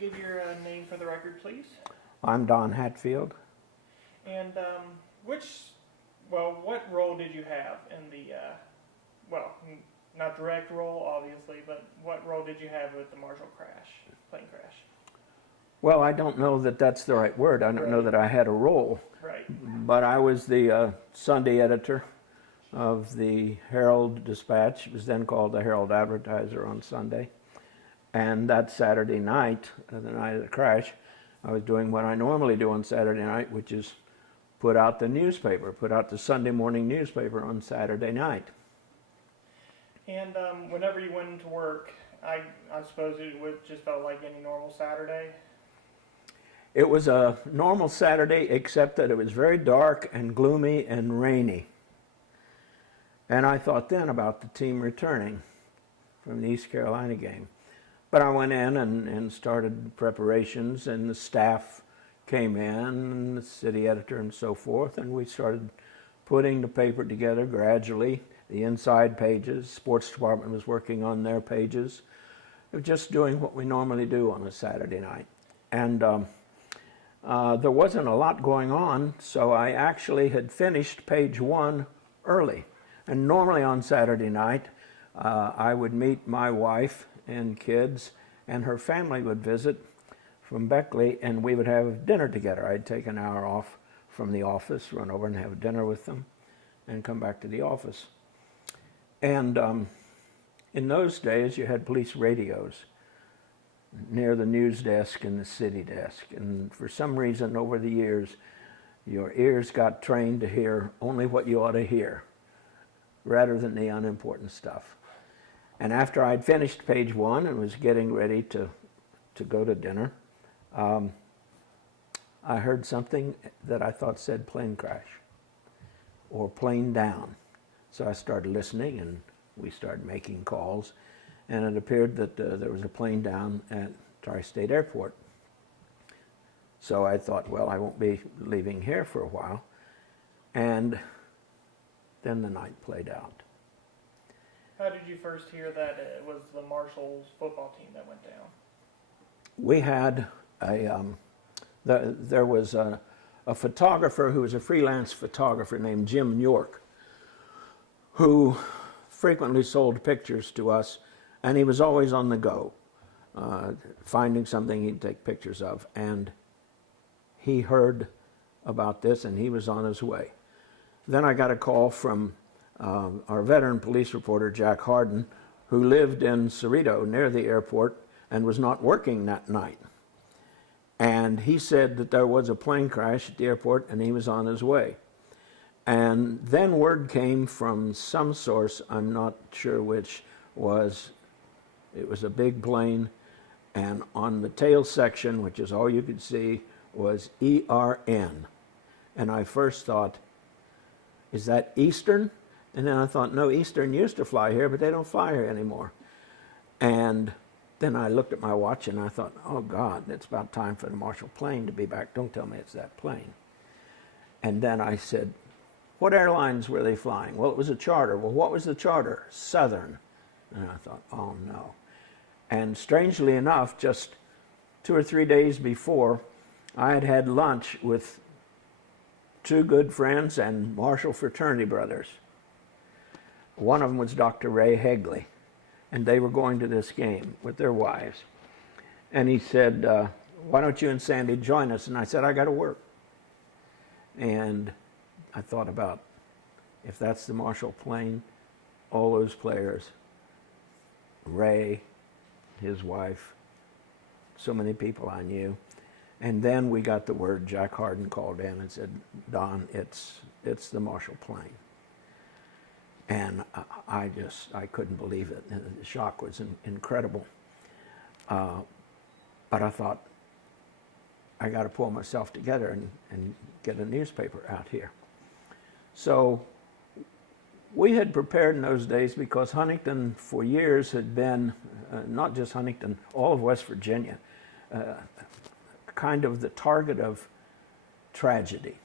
give your name for the record, please? I'm Don Hatfield. And what role did you have in the, not direct role, obviously, but what role did you have with the Marshall plane crash? Well, I don't know that that's the right word. I don't know that I had a role. Right. But I was the Sunday editor of the Herald Dispatch. It was then called the Herald Advertiser on Sunday. And that Saturday night, the night of the crash, I was doing what I normally do on Saturday night, which is put out the newspaper, put out the Sunday morning newspaper on Saturday night. And whenever you went into work, I suppose it just felt like any normal Saturday? It was a normal Saturday, except that it was very dark and gloomy and rainy. And I thought then about the team returning from the East Carolina game. But I went in and started preparations, and the staff came in, and the city editor and so forth, and we started putting the paper together gradually. The inside pages, sports department was working on their pages, just doing what we normally do on a Saturday night. And there wasn't a lot going on, so I actually had finished page 1 early. And normally on Saturday night, I would meet my wife and kids, and her family would visit from Beckley, and we would have dinner together. I'd take an hour off from the office, run over and have dinner with them, and come back to the office. And in those days, you had police radios near the news desk and the city desk. And for some reason, over the years, your ears got trained to hear only what you ought to hear, rather than the unimportant stuff. And after I'd finished page 1 and was getting ready to go to dinner, I heard something that I thought said plane crash or plane down. So I started listening, and we started making calls, and it appeared that there was a plane down at Tri-State Airport. So I thought, well, I won't be leaving here for a while. And then the night played out. How did you first hear that it was the Marshall's football team that went down? We had there was a photographer who was a freelance photographer named Jim York, who frequently sold pictures to us, and he was always on the go. Finding something he'd take pictures of, and he heard about this, and he was on his way. Then I got a call from our veteran police reporter, Jack Harden, who lived in Cerrito near the airport and was not working that night. And he said that there was a plane crash at the airport and he was on his way. And then word came from some source, I'm not sure which, it was a big plane, and on the tail section, which is all you could see, was ERN. And I first thought, is that Eastern? And then I thought, no, Eastern used to fly here, but they don't fly here anymore. And then I looked at my watch and I thought, oh God, it's about time for the Marshall plane to be back. Don't tell me it's that plane. And then I said, what airlines were they flying? Well, it was a charter. Well, what was the charter? Southern. And I thought, oh no. And strangely enough, just 2 or 3 days before, I had had lunch with 2 good friends and Marshall fraternity brothers. One of them was Dr. Ray Hegley, and they were going to this game with their wives. And he said, why don't you and Sandy join us? And I said, I got to work. And I thought about, if that's the Marshall plane, all those players, Ray, his wife, so many people I knew. And then we got the word, Jack Harden called in and said, Don, it's the Marshall plane. And I couldn't believe it. And the shock was incredible. But I thought, I got to pull myself together and get a newspaper out here. So we had prepared in those days because Huntington for years had been, not just Huntington, all of West Virginia, kind of the target of tragedy.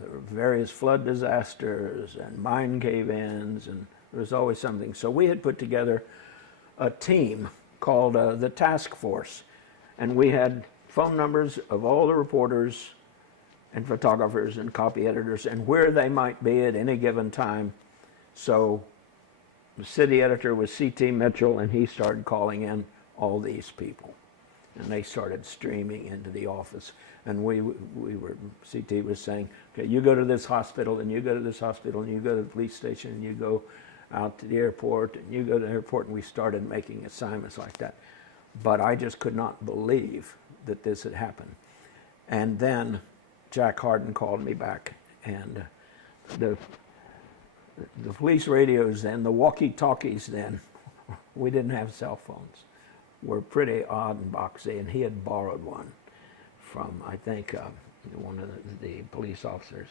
There were various flood disasters and mine cave-ins, and there was always something. So we had put together a team called the task force. And we had phone numbers of all the reporters and photographers and copy editors and where they might be at any given time. So the city editor was C.T. Mitchell, and he started calling in all these people. And they started streaming into the office. And C.T. was saying, okay, you go to this hospital, and you go to this hospital, and you go to the police station, and you go out to the airport, and you go to the airport, and we started making assignments like that. But I just could not believe that this had happened. And then Jack Harden called me back, and the police radios then, the walkie-talkies then, we didn't have cell phones, were pretty odd and boxy, and he had borrowed one from, I think, one of the police officers.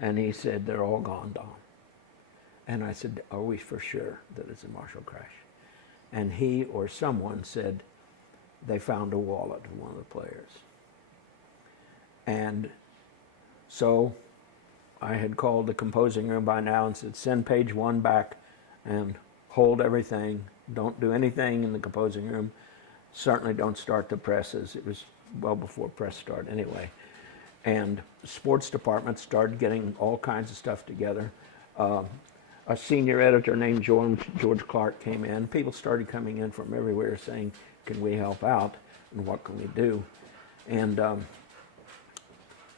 And he said, they're all gone, Don. And I said, are we for sure that it's a Marshall crash? And he or someone said, they found a wallet of one of the players. And so I had called the composing room by now and said, send page 1 back and hold everything. Don't do anything in the composing room. Certainly don't start the presses. It was well before press start anyway. And the sports department started getting all kinds of stuff together. A senior editor named George Clark came in. People started coming in from everywhere saying, can we help out and what can we do? And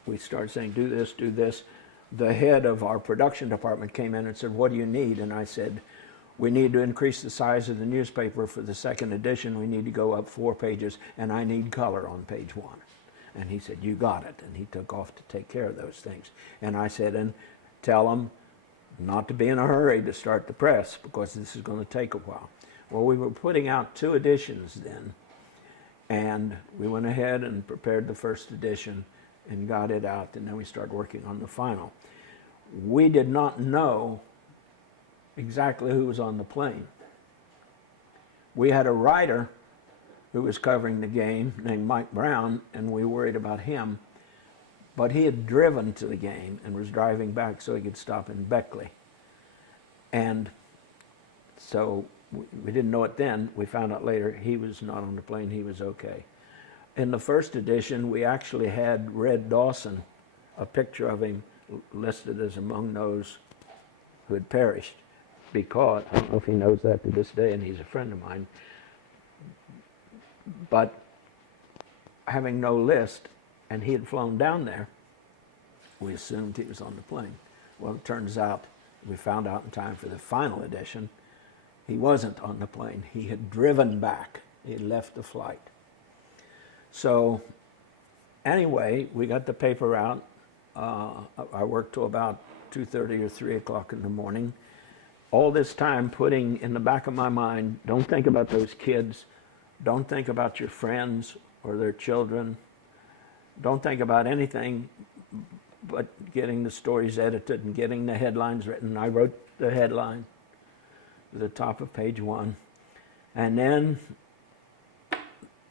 we started saying, do this, do this. The head of our production department came in and said, what do you need? And I said, we need to increase the size of the newspaper for the second edition. We need to go up 4 pages, and I need color on page 1. And he said, you got it. And he took off to take care of those things. And I said, and tell them not to be in a hurry to start the press because this is going to take a while. Well, we were putting out 2 editions then, and we went ahead and prepared the first edition and got it out, and then we started working on the final. We did not know exactly who was on the plane. We had a writer who was covering the game named Mike Brown, and we worried about him, but he had driven to the game and was driving back so he could stop in Beckley. And so we didn't know it then. We found out later he was not on the plane. He was okay. In the first edition, we actually had Red Dawson, a picture of him listed as among those who had perished, because, I don't know if he knows that to this day, and he's a friend of mine, but having no list, and he had flown down there, we assumed he was on the plane. Well, it turns out, we found out in time for the final edition, he wasn't on the plane. He had driven back. He had left the flight. So anyway, we got the paper out. I worked till about 2:30 or 3 o'clock in the morning. All this time putting in the back of my mind, don't think about those kids. Don't think about your friends or their children. Don't think about anything but getting the stories edited and getting the headlines written. I wrote the headline at the top of page 1. And then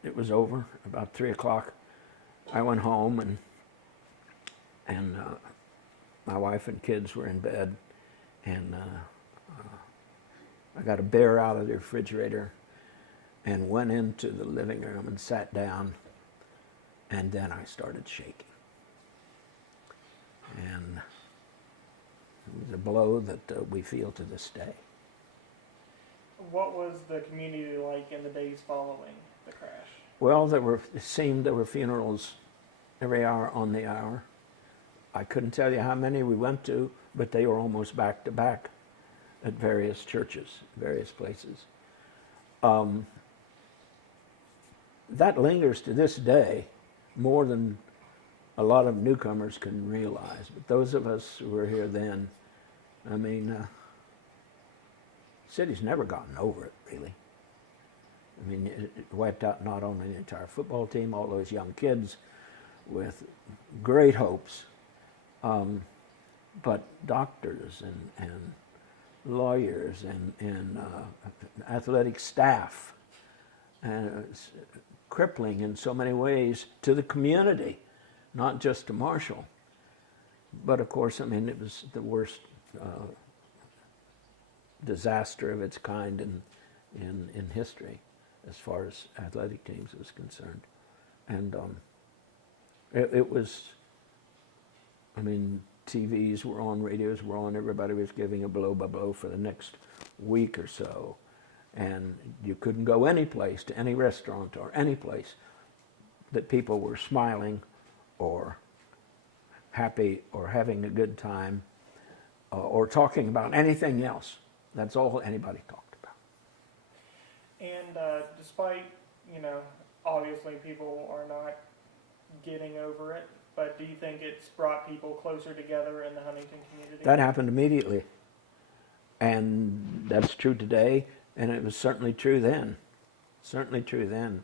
it was over, about 3 o'clock. I went home, and my wife and kids were in bed, and I got a beer out of the refrigerator and went into the living room and sat down, and then I started shaking. And it was a blow that we feel to this day. What was the community like in the days following the crash? Well, it seemed there were funerals every hour on the hour. I couldn't tell you how many we went to, but they were almost back to back at various churches, various places. That lingers to this day more than a lot of newcomers can realize. But those of us who were here then, I mean, the city's never gotten over it, really. I mean, it wiped out not only the entire football team, all those young kids with great hopes, but doctors and lawyers and athletic staff, and it's crippling in so many ways to the community, not just to Marshall. But of course, I mean, it was the worst disaster of its kind in history. as far as athletic teams was concerned. And it was, I mean, TVs were on, radios were on, everybody was giving a blow-by-blow for the next week or so. And you couldn't go any place, to any restaurant or any place, that people were smiling or happy or having a good time or talking about anything else. That's all anybody talked about. And despite, obviously people are not getting over it, but do you think it's brought people closer together in the Huntington community? That happened immediately. And that's true today, and it was certainly true then. Certainly true then,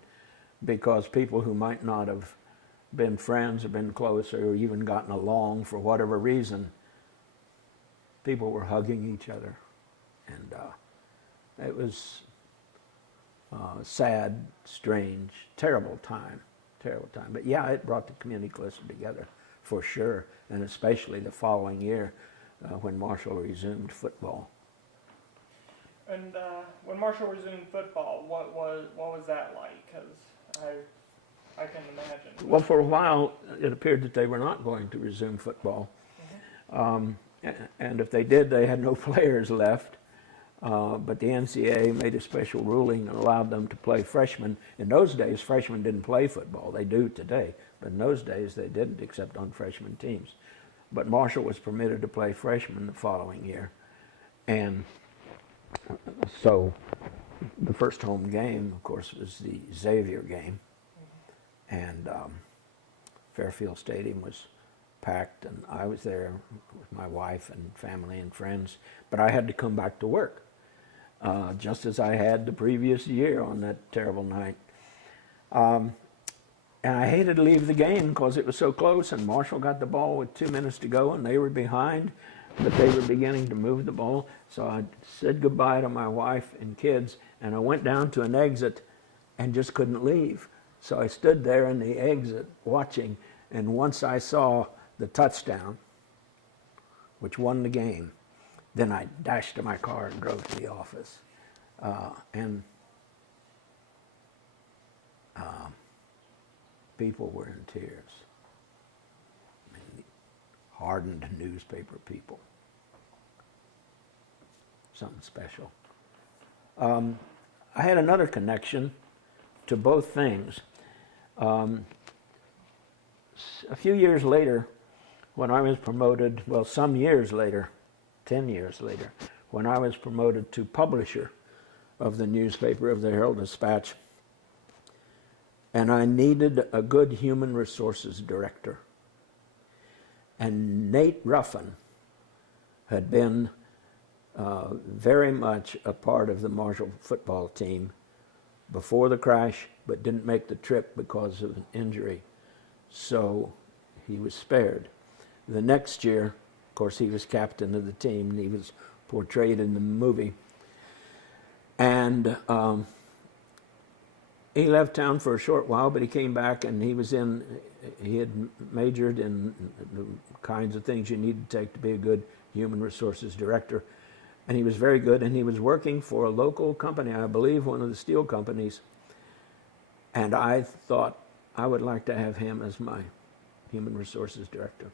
because people who might not have been friends or been close or even gotten along for whatever reason, people were hugging each other. And it was sad, strange, terrible time. Terrible time. But yeah, it brought the community closer together, for sure, and especially the following year when Marshall resumed football. And when Marshall resumed football, what was that like? Because I can imagine. Well, for a while, it appeared that they were not going to resume football. Mm-hmm. And if they did, they had no players left. But the NCAA made a special ruling and allowed them to play freshmen. In those days, freshmen didn't play football. They do today. But in those days, they didn't, except on freshman teams. But Marshall was permitted to play freshmen the following year. And so the first home game, of course, was the Xavier game. And Fairfield Stadium was packed, and I was there with my wife and family and friends. But I had to come back to work. Just as I had the previous year on that terrible night. And I hated to leave the game because it was so close, and Marshall got the ball with 2 minutes to go, and they were behind, but they were beginning to move the ball. So I said goodbye to my wife and kids, and I went down to an exit and just couldn't leave. So I stood there in the exit watching, and once I saw the touchdown, which won the game, then I dashed to my car and drove to the office. People were in tears. I mean, hardened newspaper people. Something special. I had another connection to both things. A few years later, when I was promoted, well, some years later, 10 years later, when I was promoted to publisher of the newspaper, of the Herald-Dispatch, and I needed a good human resources director. And Nate Ruffin had been very much a part of the Marshall football team before the crash, but didn't make the trip because of an injury. So he was spared. The next year, of course, he was captain of the team, and he was portrayed in the movie. And he left town for a short while, but he came back, and he had majored in the kinds of things you need to take to be a good human resources director. And he was very good, and he was working for a local company, I believe one of the steel companies. And I thought I would like to have him as my human resources director.